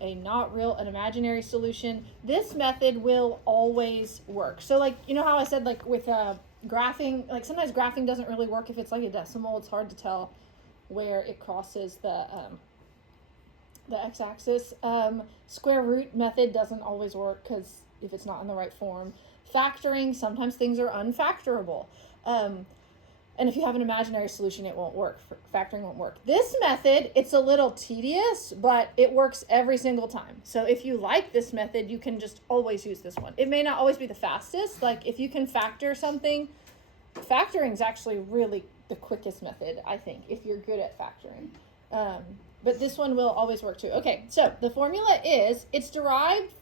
solution, an imaginary solution. This method will always work. So like, you know how I said like with graphing, like sometimes graphing doesn't really work if it's like a decimal. It's hard to tell where it crosses the x-axis. Square root method doesn't always work because if it's not in the right form. Factoring, sometimes things are unfactorable. And if you have an imaginary solution, it won't work. Factoring won't work. This method, it's a little tedious, but it works every single time. So if you like this method, you can just always use this one. It may not always be the fastest. Like if you can factor something, factoring is actually really the quickest method, I think, if you're good at factoring. But this one will always work too. Okay, so the formula is, it's derived,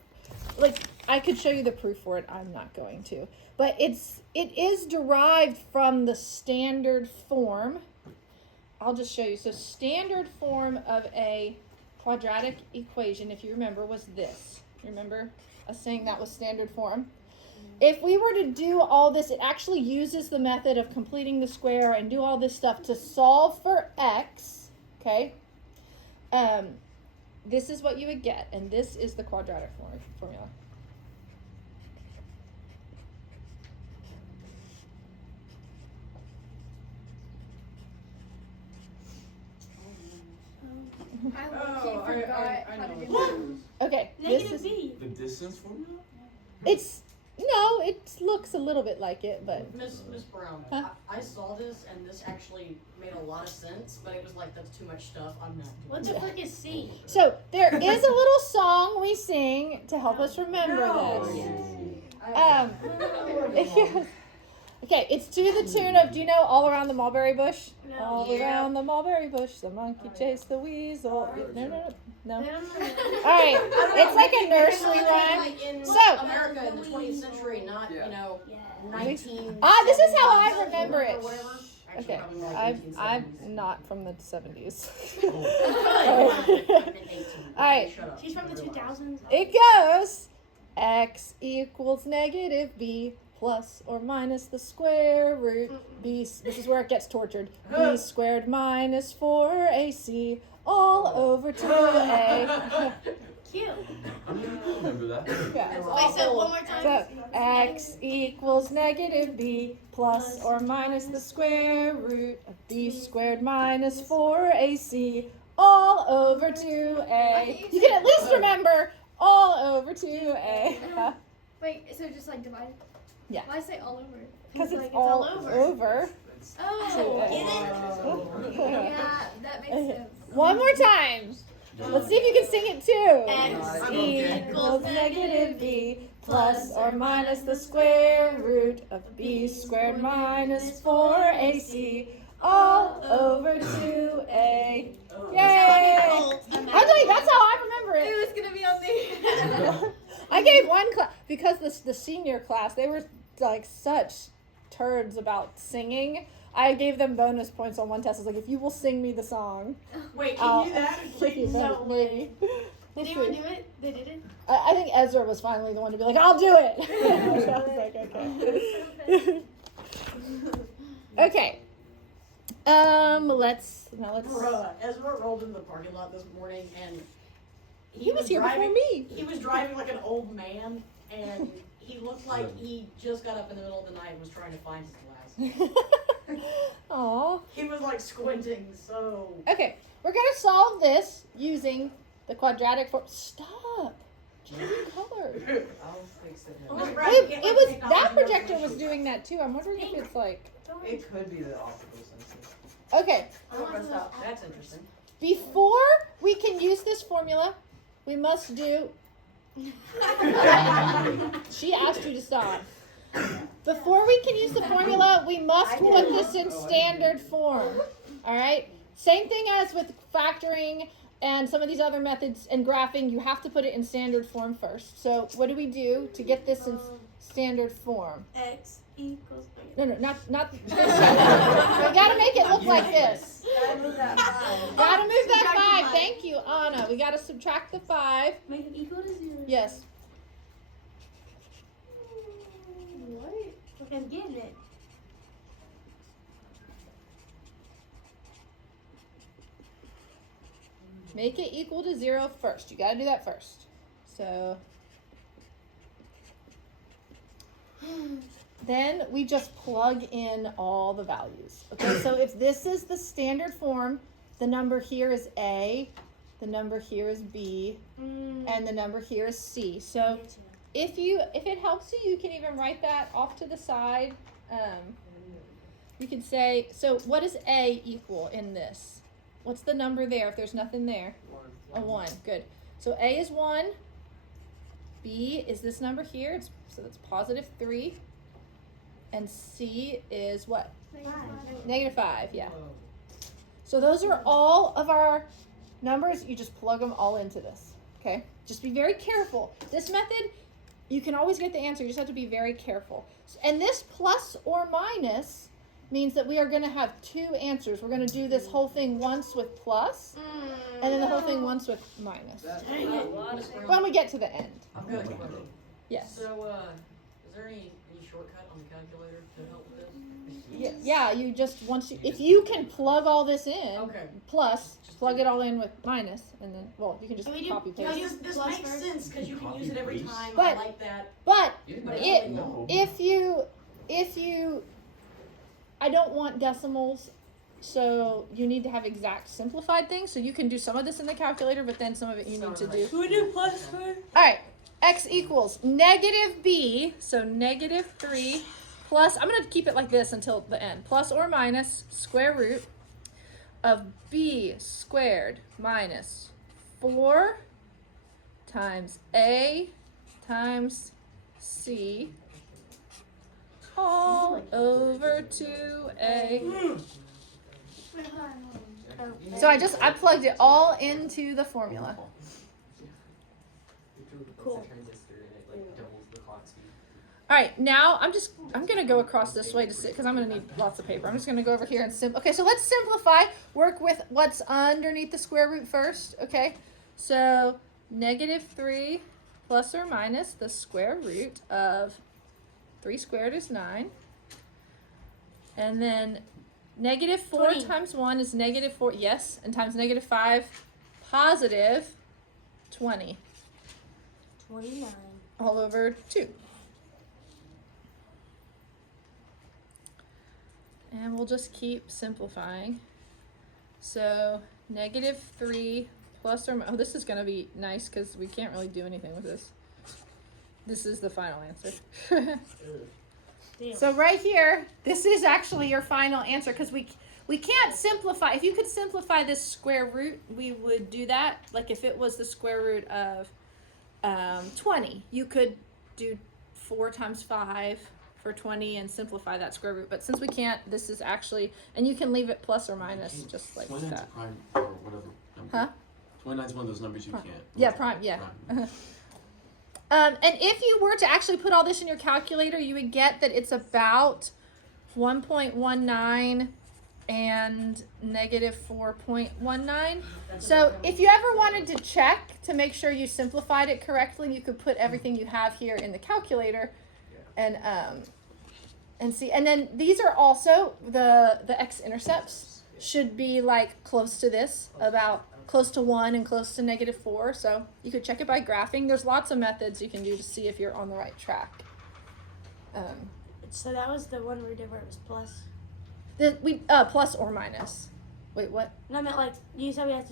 like I could show you the proof for it, I'm not going to. But it is derived from the standard form. I'll just show you. So standard form of a quadratic equation, if you remember, was this. Remember us saying that was standard form? If we were to do all this, it actually uses the method of completing the square and do all this stuff to solve for x, okay? This is what you would get, and this is the quadratic formula. I forgot how to do that. Okay. Negative b. The distance formula? It looks a little bit like it, but. Miss Brown, huh? I saw this and this actually made a lot of sense, but it was like, that's too much stuff, I'm not doing What the frick is c? So there is a little song we sing to help us remember this. Okay, it's to the tune of, do you know All Around the Mulberry Bush? No. All around the mulberry bush, the monkey chased the weasel. No. I don't know. All right, it's like a nursery rhyme. Like in So- America in the 20th century, not, Yeah. 19. This is how I remember it. Or whatever. Actually, Okay, probably more like I'm 1870s. not from the 70s. All right. She's from the 2000s. It goes x equals negative b plus or minus the square root b. This is where it gets tortured. B squared minus 4ac all over 2a. Cute. I remember that. Yeah. Wait, so one more time. So x equals negative b plus or minus the square root of b squared minus 4ac all over 2a. You can at least remember all over 2a. Wait, so just like divided? Yeah. Why say all over? Because it's like all over. Oh, Get it? yeah, that makes sense. One more time. Let's see if you can sing it too. X equals negative b plus or minus the square root of b squared minus 4ac all over 2a. Yay! I'm telling you, that's how I remember it. It was gonna be on the. I gave one class, because the senior class, they were like such turds about singing. I gave them bonus points on one test. I was like, if you will sing me the song, Wait, I'll can you do that? give you So maybe. Did anyone do it? They did it? I think Ezra was finally the one to be like, I'll do it. So I was like, okay. Okay. Let's. Bro, Ezra rolled in the parking lot this morning and He was here driving, before me. He was driving like an old man and he looked like he just got up in the middle of the night and was trying to find his glasses. Aw. He was like squinting so. Okay, we're gonna solve this using the quadratic form. Stop. Change color. I'll fix it. Well, Miss now. Brown, you get, like, That technology projector was notifications. doing that too. I'm wondering if it's like. It could be the optical sensor. Okay, That's interesting. before we can use this formula, we must do. She asked you to stop. Before we can use the formula, we must put this in standard form. All right? Same thing as with factoring and some of these other methods and graphing, you have to put it in standard form first. So what do we do to get this in standard form? X equals. No, not this. We gotta make it look like this. Gotta move that five. Gotta move that Subtract the 5. five. Thank you, Anna. We gotta subtract the 5. Make it equal to 0. Yes. What? Okay, I'm getting it. make it equal to 0 first. You gotta do that first. So then we just plug in all the values. Okay, so if this is the standard form, the number here is A, the number here is B, and the number here is C. So if it helps you, you can even write that off to the side. You can say, so what does A equal in this? What's the number there if there's nothing there? A 1, good. So A is 1, B is this number here, so that's positive 3, and C is what? Negative 5, yeah. So those are all of our numbers. You just plug them all into this, okay? Just be very careful. This method, you can always get the answer. You just have to be very careful. And this plus or minus means that we are going to have 2 answers. We're going to do this whole thing once with plus, and then the whole thing once with minus. When we get to the end. I've got a question. Yes. So, is there any shortcut on the calculator to help with this? Yeah, you just, if you can plug all this in, Okay. plus, plug it all in with minus, and then, well, you can just copy No, paste. this makes sense because you can use it every time. I But- like that. But No. if you, I don't want decimals, so you need to have exact simplified things. So you can do some of this in the calculator, but then some of it you need to do. Can we do plus first? All right, x equals negative b, so negative 3 plus, I'm going to keep it like this until the end, plus or minus square root of b squared minus 4 times a times c all over 2a. So I plugged it all into the formula. Cool. All right, now I'm gonna go across this way to sit because I'm gonna need lots of paper. I'm just gonna go over here and okay, so let's simplify. Work with what's underneath the square root first. Okay, so negative 3 plus or minus the square root of 3 squared is 9, and then negative 4 20. times 1 is negative 4. Yes, and times negative 5, positive 20 29. all over 2. And we'll just keep simplifying. So negative 3 plus or minus, oh, this is going to be nice because we can't really do anything with this. This is the final answer. So right here, this is actually your final answer because we can't simplify. If you could simplify this square root, we would do that. Like if it was the square root of 20, you could do 4 times 5 for 20 and simplify that square root. But since we can't, this is actually, and you can leave it plus or minus just like 29's that. prime or whatever number. Huh? 29's one of those numbers you Prime. can't. Yeah, prime, yeah. Prime. And if you were to actually put all this in your calculator, you would get that it's about 1.19 and negative 4.19. So if you ever wanted to check to make sure you simplified it correctly, you could put everything you have here in the calculator and see. And then these are also the x-intercepts should be like close to this, about close to 1 and close to negative 4. So you could check it by graphing. There's lots of methods you can do to see if you're on the right track. So that was the one we did where it was plus. Plus or minus. Wait, what? No, I meant like you said we have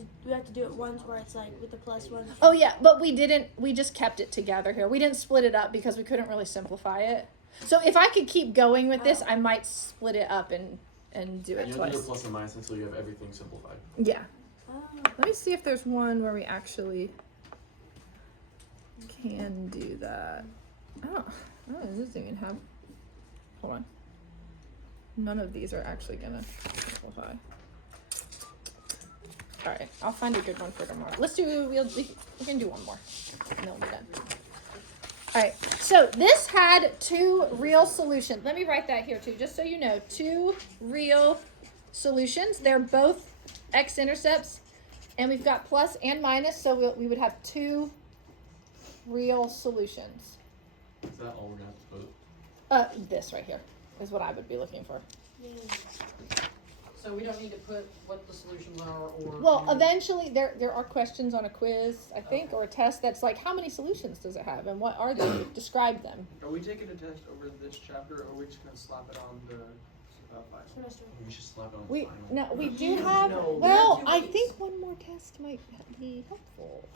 to do it once where it's like with the plus one. Oh yeah, but we didn't. We just kept it together here. We didn't split it up because we couldn't really simplify it. So if I could keep going with this, I might split it up and do it You'll do twice. your plus and minus until you have everything simplified. Yeah. Oh. Let me see if there's one where we actually can do that. Oh, it doesn't even have. Hold on. None of these are actually gonna simplify. All right, I'll find a good one for tomorrow. We can do one more, and then we'll be done. All right, so this had 2 real solutions. Let me write that here too, just so you know. 2 real solutions. They're both x-intercepts, and we've got plus and minus, so we would have 2 real solutions. Is that all we're gonna have to put? This right here is what I would be looking for. So we don't need to put what the solutions are or. Well, eventually there are questions on a quiz, I think, or a test that's like, how many solutions does it have and what are they? Describe them. Are we taking a test over this chapter, or are we just gonna slap it on the final? Semester. We should slap it on the We final. no, we do have. No, Well, we have 2 I weeks. think one more test might be helpful.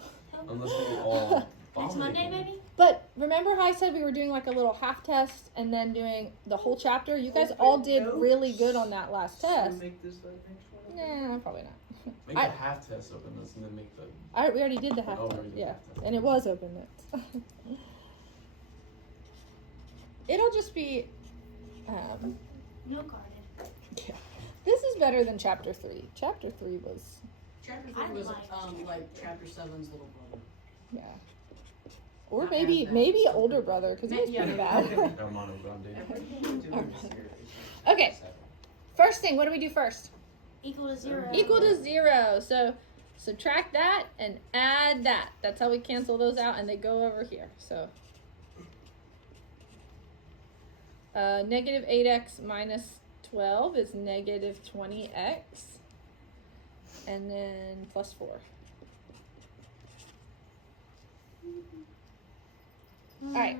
Unless we all Next Monday, maybe? But remember how I said we were doing like a little half test and then doing the whole chapter? You guys all did really good on that last Should test. we make this the next one? Nah, probably not. Make I- the half test open this and then make the. We already did the half Oh, we test, already did yeah, the half test. and it was open. It'll just be. No carded. Yeah. This is better than chapter 3. Chapter 3 was, Chapter I 3 was liked like chapter 7's little brother. yeah. Or Not maybe as bad. maybe older brother because he was Yeah. pretty bad. Hermano Grande. Okay. First thing, what do we do first? Equal to 0. Equal to 0. So subtract that and add that. That's how we cancel those out and they go over here. So negative 8x minus 12 is negative 20x. And then plus 4. All right.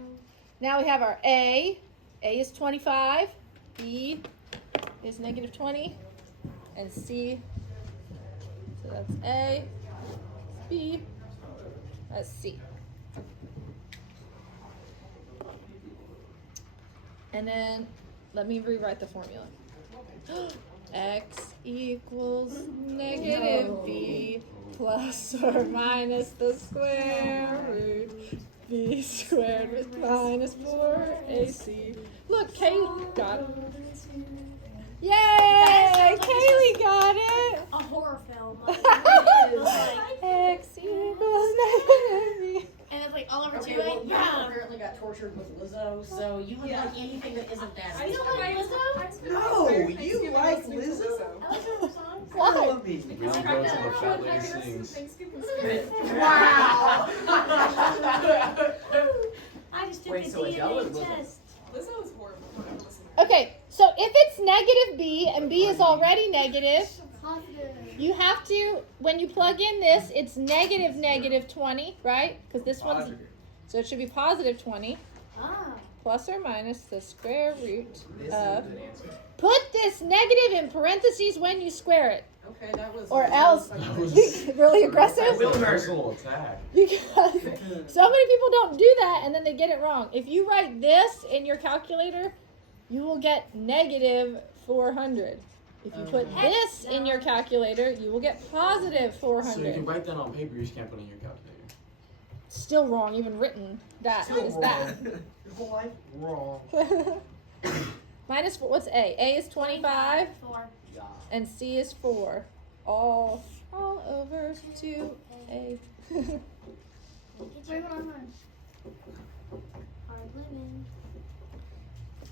Now we have our A. A is 25. B is negative 20. And C. So that's A. B. That's C. And then let me rewrite the formula. X equals negative B plus or minus the square root B squared with minus 4AC. Look, Kaylee got it. Yay! Kaylee got it! A horror film. X equals negative B. And it's like all over Okay, to well, it. you Yeah. apparently got tortured with Lizzo, so you would like anything that isn't that. You don't like Lizzo? No, you like Lizzo? I like her songs. Why? Love me. We don't go to the fat lady sings. Wow. I just took Wait, a so Adele is DNA Lizzo? test. Lizzo is horrible. I don't listen to her. Okay, so if it's negative B and B is already negative, Positive. you have to, when you plug in this, it's negative 20, right? Because this one's, Positive. so it should be positive 20, Ah. plus or minus the square root This of, is an answer. put this negative in parentheses when you square it. Okay, that was. Or else, really aggressive? Will Murder. Personal attack. Because so many people don't do that and then they get it wrong. If you write this in your calculator, you will get negative 400. If you put this in your calculator, you will get positive So you can 400. write that on paper, you just can't put it in your calculator. Still wrong, even written. That Still is wrong. that. Your whole life wrong. Minus 4, what's A? A is 25 4. Yeah. and C is 4. All over to A. Wait, hold on. Hard living.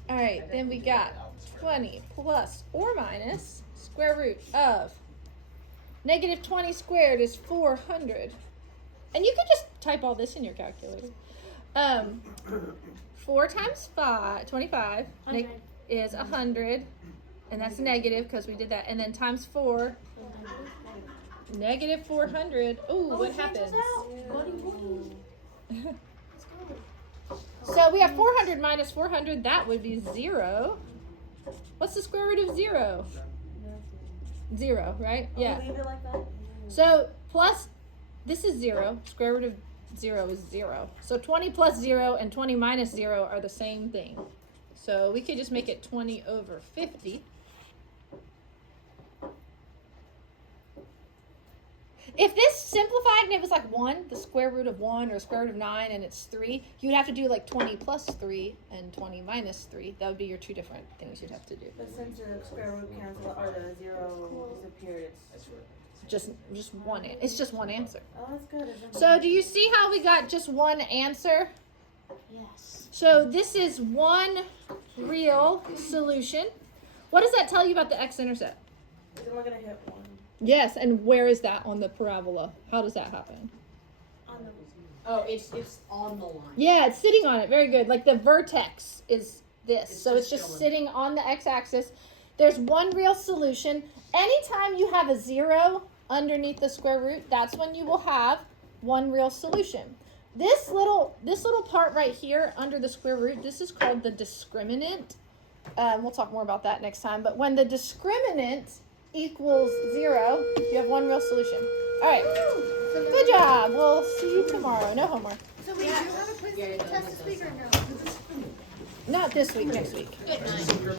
All right, then we got 20 plus or minus square root of negative 20 squared is 400. And you could just type all this in your calculator. 4 times 25 100. is 100. And that's negative because we did that. And then times 4, negative 400. Ooh, what happens? So we have 400 minus 400. That would be 0. What's the square root of 0? 0, right? Yeah. Leave it like that. So plus, this is 0. Square root of 0 is 0. So 20 plus 0 and 20 minus 0 are the same thing. So we could just make it 20 over 50. If this simplified and it was like 1, the square root of 1 or square root of 9 and it's 3, you'd have to do like 20 plus 3 and 20 minus 3. That would be your 2 different things you'd have to do. But since the square root cancel or the 0 disappeared, it's Just one. It's just one answer. oh, that's good. It's So do you see how we got just one answer? Yes. So this is one real solution. What does that tell you about the x-intercept? Is it not gonna hit 1? Yes, and where is that on the parabola? How does that happen? On the Oh, it's on the line. Yeah, it's sitting on it. Very good. Like the vertex is this. It's So it's just just chilling. sitting on the x-axis. There's one real solution. Anytime you have a 0 underneath the square root, that's when you will have one real solution. This little part right here under the square root, this is called the discriminant. We'll talk more about that next time. But when the discriminant equals 0, you have one real solution. All right. Good job. We'll see you tomorrow. No homework. So we do have a quiz Yeah, test this week or no? Not this week, next week. Good night.